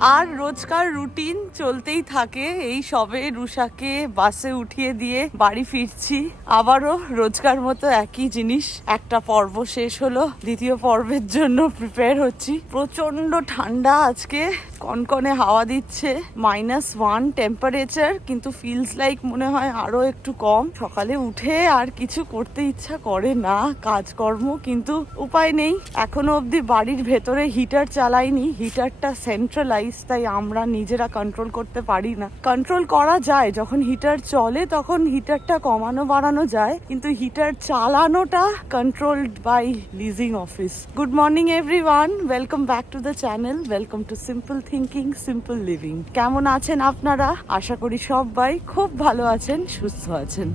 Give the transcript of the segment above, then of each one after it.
আর রোজকার রুটিন চলতেই থাকে। এই সবে রুষাকে বাসে উঠিয়ে দিয়ে বাড়ি ফিরছি। আবারও রোজকার মতো একই জিনিস। একটা পর্ব শেষ হলো। দ্বিতীয় পর্বের জন্য প্রিপেয়ার হচ্ছি। প্রচণ্ড ঠান্ডা আজকে। কনকনে হাওয়া দিচ্ছে। মাইনাস ওয়ান টেম্পারেচার কিন্তু ফিলস লাইক মনে হয় আরও একটু কম। সকালে উঠে আর কিছু করতে ইচ্ছা করে না। কাজকর্ম কিন্তু উপায় নেই। এখনও অবধি বাড়ির ভেতরে হিটার চালাইনি। হিটারটা সেন্ট্রালাইজ তাই আমরা নিজেরা কন্ট্রোল করতে পারি না। কন্ট্রোল করা যায়, যখন হিটার চলে তখন হিটারটা কমানো বাড়ানো যায়, কিন্তু হিটার চালানোটা controlled by leasing office good morning everyone welcome back to the channel welcome to simple thinking simple living কেমন আছেন আপনারা? আশা করি সবাই খুব ভালো আছেন, সুস্থ আছেন।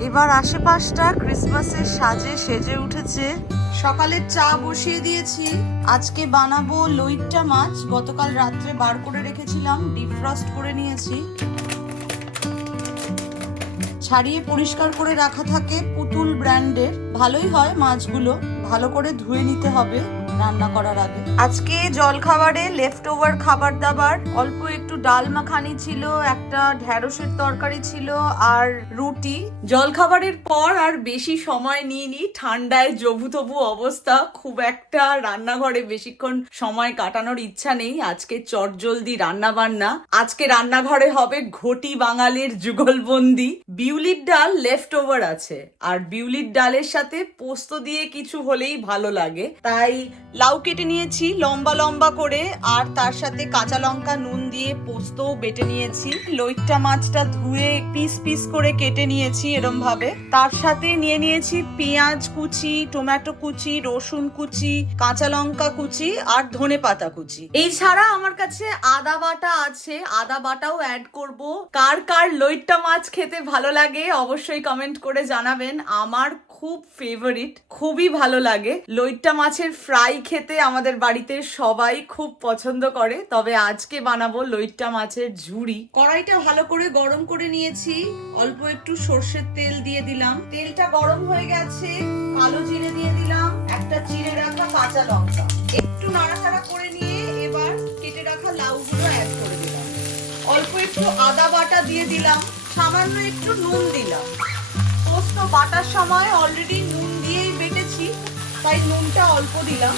এবার আশেপাশটা ক্রিসমাসের সাজে সেজে উঠেছে। সকালে চা বসিয়ে দিয়েছি। আজকে বানাবো লইট্টা মাছ। গতকাল রাত্রে বার করে রেখেছিলাম ডিফ্রস্ট করে নিয়েছি। ছাড়িয়ে পরিষ্কার করে রাখা থাকে পুতুল ব্র্যান্ডের। ভালোই হয় মাছগুলো, ভালো করে ধুয়ে নিতে হবে। রান্না করার আগে। আজকে জল খাবারে লেফট ওভার খাবার দাবার, অল্প একটু ডাল মাখানি ছিল, একটা ঢ্যাঁড়সের তরকারি ছিল আর রুটি। জল খাবারের পর আর বেশি সময় নিইনি, ঠান্ডায় জবু তবু অবস্থা, খুব একটা রান্নাঘরে বেশিক্ষণ সময় কাটানোর ইচ্ছা নেই, আজকে চটজলদি রান্না বান্না আজকে রান্নাঘরে হবে ঘটি বাঙালির যুগলবন্দি। বিউলির ডাল লেফট ওভার আছে, আর বিউলির ডালের সাথে পোস্ত দিয়ে কিছু হলেই ভালো লাগে। তাই লাউ কেটে নিয়েছি, লম্বা লম্বা করে, আর তার সাথে কাঁচা লঙ্কা, নুন দিয়ে পোস্তও বেটে নিয়েছি। লইট্টা মাছটা ধুয়ে পিস পিস করে কেটে নিয়েছি এরম ভাবে তার সাথে নিয়ে নিয়েছি পেঁয়াজ কুচি, টমেটো কুচি, রসুন কুচি, কাঁচা লঙ্কা কুচি, আর ধনে পাতা কুচি। এই ছাড়া আমার কাছে আদা বাটা আছে। আদা বাটাও অ্যাড করব। কার কার লইট্টা মাছ খেতে ভালো লাগে অবশ্যই কমেন্ট করে জানাবেন। আমার খুব ফেভারিট খুবই ভালো লাগে। লইট্টা মাছের ফ্রাই খেতে আমাদের বাড়িতে সবাই খুব পছন্দ করে। তবে আজকে বানাবো লইট্টা মাছের ঝুড়ি। কড়াইটা ভালো করে গরম করে নিয়েছি। অল্প একটু সর্ষের তেল দিয়ে দিলাম। তেলটা গরম হয়ে গেছে, কালো জিরে দিয়ে দিলাম, একটা চিড়ে রাখা কাঁচা লঙ্কা। একটু নাড়াচাড়া করে নিয়ে এবার কেটে রাখা লাউগুলো অ্যাড করে দিলাম। অল্প একটু আদা বাটা দিয়ে দিলাম, সামান্য একটু নুন দিলাম। পোস্ত বাটার সময় অলরেডি নুন দিয়েই বেটেছি তাই নুনটা অল্প দিলাম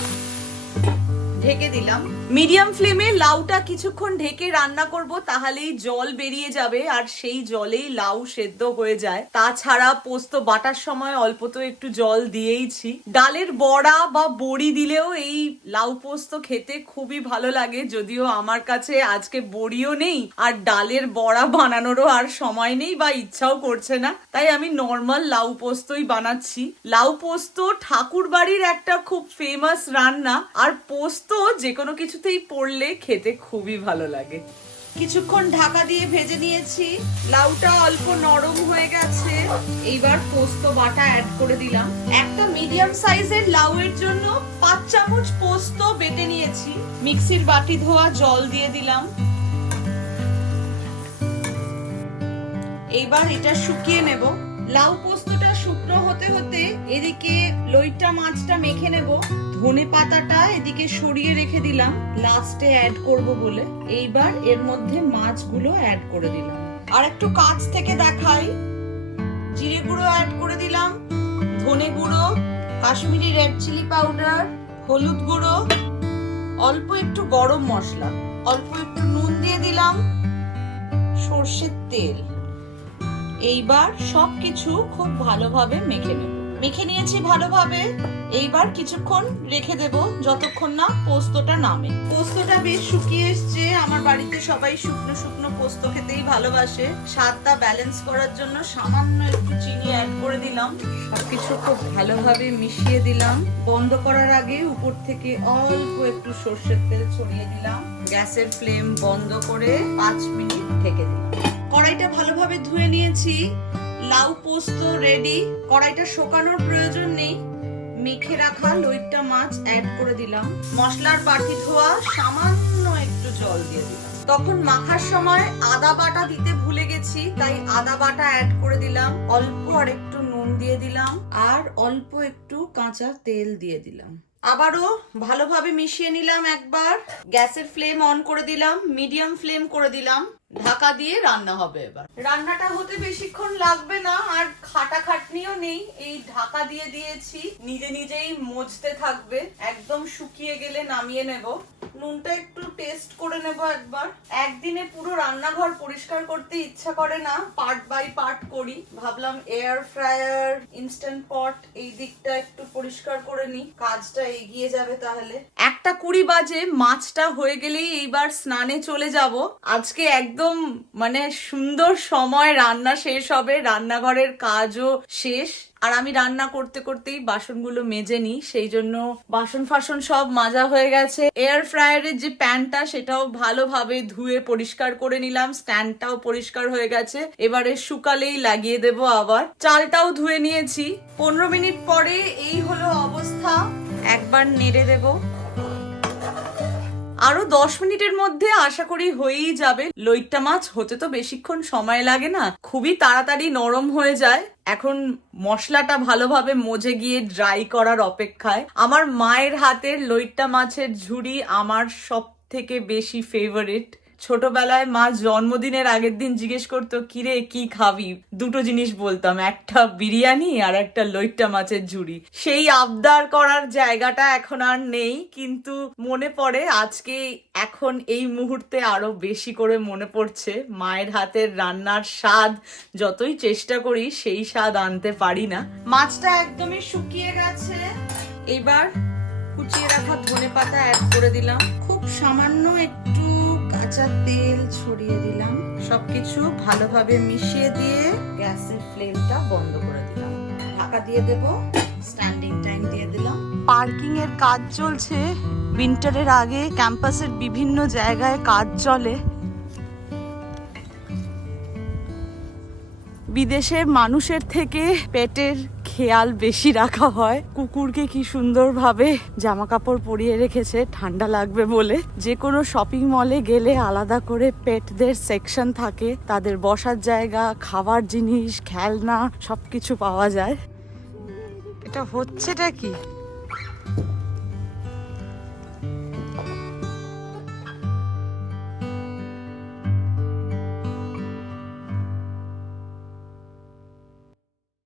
ঢেকে দিলাম। মিডিয়াম ফ্লেমে লাউটা কিছুক্ষণ ঢেকে রান্না করব, তাহলেই জল বেরিয়ে যাবে, আর সেই জলেই লাউ সেদ্ধ হয়ে যায়। তাছাড়া পোস্ত বাটার সময় অল্প তো একটু জল দিয়েইছি। ডালের বড়া বা বড়ি দিলেও এই লাউ পোস্ত খেতে খুবই ভালো লাগে, যদিও আমার কাছে আজকে বড়িও নেই, আর ডালের বড়া বানানোরও আর সময় নেই বা ইচ্ছাও করছে না। তাই আমি নর্মাল লাউ পোস্তই বানাচ্ছি। লাউ পোস্ত ঠাকুর বাড়ির একটা খুব ফেমাস রান্না, আর পোস্ত যে কোনো কিছুতেই পড়লে খেতে খুবই ভালো লাগে। কিছুক্ষণ ঢাকা দিয়ে ভেজে নিয়েছি। লাউটা অল্প নরম হয়ে গেছে। এইবার পোস্ত বাটা অ্যাড করে দিলাম। একটা মিডিয়াম সাইজের লাউয়ের জন্য পাঁচ চামচ পোস্ত বেটে নিয়েছি। মিক্সির বাটি ধোয়া জল দিয়ে দিলাম। এইবার এটা শুকিয়ে নেব। লাউ পোস্তটা শুকনো হতে হতে এদিকে লইটা মাছটা মেখে নেব। ধনে পাতাটা এদিকে সরিয়ে রেখে দিলাম। লাস্টে অ্যাড করব বলে। এইবার এর মধ্যে মাছগুলো অ্যাড করে দিলাম। আর একটু কাছ থেকে দেখাই। জিরে গুঁড়ো অ্যাড করে দিলাম। ধনে গুঁড়ো, কাশ্মীরি রেড চিলি পাউডার হলুদ গুঁড়ো, অল্প একটু গরম মশলা, অল্প একটু নুন দিয়ে দিলাম। সর্ষের তেল। এইবার সবকিছু খুব ভালোভাবে মেখে নেব। মেখে নিয়েছি ভালোভাবে। এইবার কিছুক্ষণ রেখে দেব, যতক্ষণ না পোস্তটা নামে। পোস্তটা বেশ শুকিয়ে এসছে। আমার বাড়িতে সবাই শুকনো শুকনো পোস্ত খেতেই ভালোবাসে। স্বাদটা ব্যালেন্স করার জন্য সামান্য একটু চিনি অ্যাড করে দিলাম। সবকিছু খুব ভালোভাবে মিশিয়ে দিলাম। বন্ধ করার আগে উপর থেকে অল্প একটু সর্ষের তেল ছড়িয়ে দিলাম। গ্যাসের ফ্লেম বন্ধ করে পাঁচ মিনিট ঢেকে দিলাম। কড়াইটা ভালোভাবে ধুয়ে নিয়েছি। লাউ পোস্ত রেডি কড়াইটা শোকানোর প্রয়োজন নেই। মেখে রাখা লইট্টা মাছ অ্যাড করে দিলাম। মশলার বাটি ধোয়া, সামান্য একটু জল দিয়ে দিলাম। তখন মাখার সময় আদা বাটা দিতে ভুলে গেছি, তাই আদা বাটা অ্যাড করে দিলাম। অল্প আর একটু নুন দিয়ে দিলাম। আর অল্প একটু কাঁচা তেল দিয়ে দিলাম। আবারও ভালোভাবে মিশিয়ে নিলাম একবার। গ্যাসের ফ্লেম অন করে দিলাম, মিডিয়াম ফ্লেম করে দিলাম। ঢাকা দিয়ে রান্না হবে এবার। রান্নাটা হতে বেশিক্ষণ লাগবে না, আর খাটা খাটনিও নেই। এই ঢাকা দিয়ে দিয়েছি, নিজে নিজেই মজতে থাকবে। একদম শুকিয়ে গেলে নামিয়ে নেব। নুনটা একটু টেস্ট করে নেব একবার। একদিনে পুরো রান্নাঘর পরিষ্কার করতে ইচ্ছা করে না পার্ট বাই পার্ট করি। ভাবলাম এয়ার ফ্রায়ার ইনস্ট্যান্ট পট এই দিকটা একটু পরিষ্কার করে নি কাজটা এগিয়ে যাবে তাহলে। একটা কুড়ি বাজে, মাছটা হয়ে গেলেই এইবার স্নানে চলে যাব। আজকে একদম মানে সুন্দর সময়, রান্না শেষ হবে, রান্নাঘরের কাজও শেষ। আর আমি রান্না করতে করতেই বাসনগুলো মেজে নিই, সেই জন্য বাসন ফাসন সব মাজা হয়ে গেছে। এয়ার ফ্রায়ারের যে প্যানটা, সেটাও ভালোভাবে ধুয়ে পরিষ্কার করে নিলাম। স্ট্যান্ডটাও পরিষ্কার হয়ে গেছে। এবারে শুকালেই লাগিয়ে দেব আবার। চালটাও ধুয়ে নিয়েছি। পনেরো মিনিট পরে এই হলো অবস্থা। একবার নেড়ে দেবো। আরও দশ মিনিটের মধ্যে আশা করি হয়েই যাবে। লইট্টা মাছ হতে তো বেশিক্ষণ সময় লাগে না, খুবই তাড়াতাড়ি নরম হয়ে যায়। এখন মশলাটা ভালোভাবে মজে গিয়ে ড্রাই করার অপেক্ষায়। আমার মায়ের হাতের লইট্টা মাছের ঝুড়ি আমার সব থেকে বেশি ফেভারিট ছোটবেলায় মা জন্মদিনের আগের দিন জিজ্ঞেস করতো, কিরে, কি খাবি? দুটো জিনিস বলতাম, একটা বিরিয়ানি আর একটা লইট্টা মাছের ঝুড়ি। সেই আবদার করার জায়গাটা এখন আর নেই, কিন্তু মনে পড়ে আজকে এখন এই মুহূর্তে আরও বেশি করে মনে পড়ছে মায়ের হাতের রান্নার স্বাদ। যতই চেষ্টা করি সেই স্বাদ আনতে পারি না। মাছটা একদমই শুকিয়ে গেছে। এবার কুচিয়ে রাখা ধনে পাতা অ্যাড করে দিলাম। খুব সামান্য একটু কাঁচা তেল ছড়িয়ে দিলাম। সবকিছু ভালোভাবে মিশিয়ে দিয়ে গ্যাসের ফ্লেমটা বন্ধ করে দিলাম। ঢাকা দিয়ে দেব, স্ট্যান্ডিং টাইম দিয়ে দিলাম। পার্কিং এর কাজ চলছে। উইন্টারের আগে ক্যাম্পাসের বিভিন্ন জায়গায় কাজ চলে। বিদেশের মানুষের থেকে পেটের খেয়াল বেশি রাখা হয়। কুকুরকে কি সুন্দরভাবে জামা কাপড় পরিয়ে রেখেছে, ঠান্ডা লাগবে বলে। যে কোনো শপিং মলে গেলে আলাদা করে পেটদের সেকশন থাকে। তাদের বসার জায়গা খাবার জিনিস, খেলনা, সবকিছু পাওয়া যায়। এটা হচ্ছেটা কি?